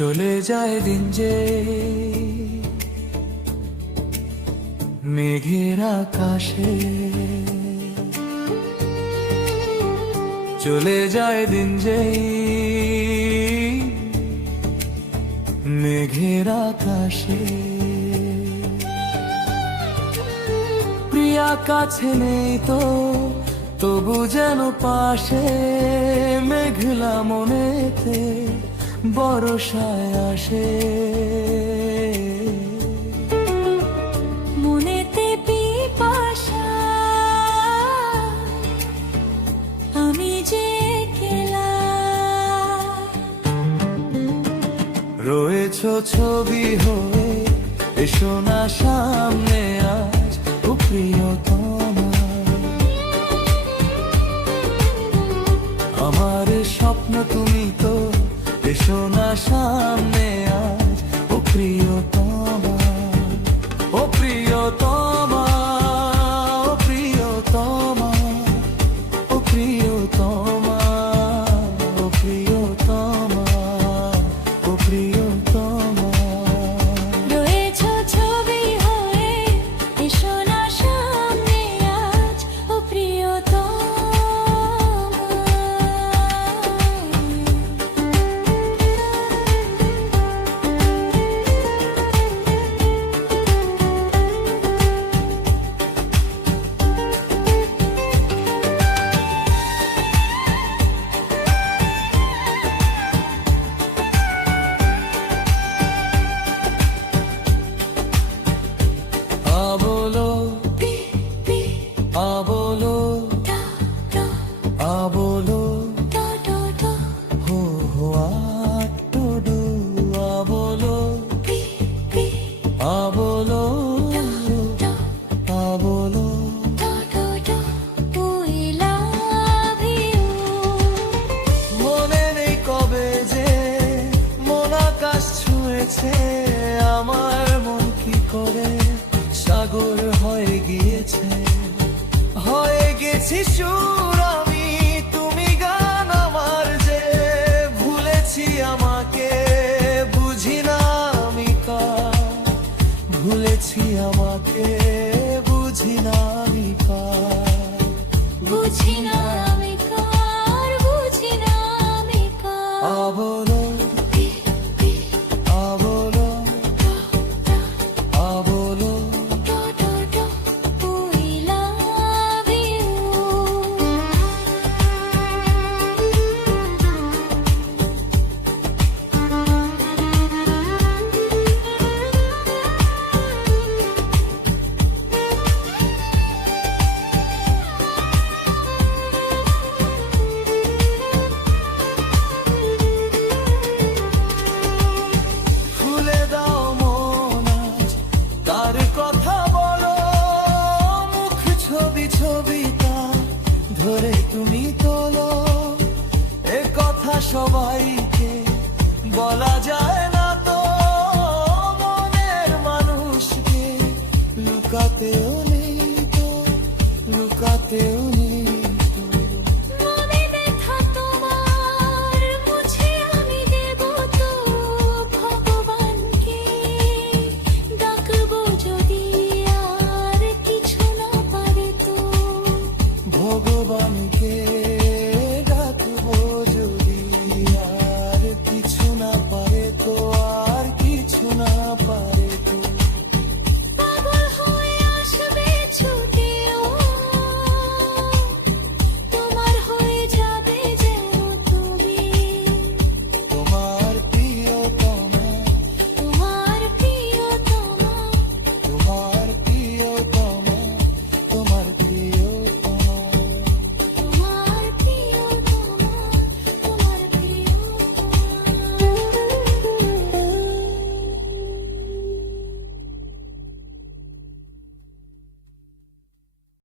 চলে যায় দিন যে মেঘের আকাশে, চলে যায় দিন যে মেঘের আকাশে। প্রিয়া কাছে নেই তো তবু যেন পাশে, মেঘলা মনেতে বর্ষায় আসে। মনেতে পিপাসা আমি যে একলা, রয়েছ ছবি হয়ে এসো না সামনে আজ, ও প্রিয়তমা। আমার স্বপ্ন তুমি তো, এসো না সামনে আজ, ও প্রিয়তমা, ও প্রিয়তমা, ও প্রিয়তমা, ও প্রিয়তমা, ও প্রিয়তমা, ও প্রিয়তমা। রয়েছ ছবি হয়ে এসো না সামনে আজ, ও প্রিয়তমা। আবলো আবলো আবলো হো হো আট্টু আবলো আবলো আবলো। মনে নেই কবে যে মন আকাশ ছুঁয়েছে, আমার মন কি করে সাগর হয়ে গিয়েছে। হয়ে গেছি সুর আমি, তুমি গান আমার যে, ভুলেছি আমাকে বুঝি না আমি কার, ভুলেছি আমাকে বুঝি না আমি কার, বুঝি না আমি কার, বুঝি না আমি কার। আবলো আবলো আবলো। খুলে দাও মন আজ, তার কথা বলো, মুখ ছবি ছবিটা ধরে তুমি তোলো। এ কথা সবাইকে বলা যায় না তো, মনের মানুষকে লুকাতেও নেই তো, লুকাতেও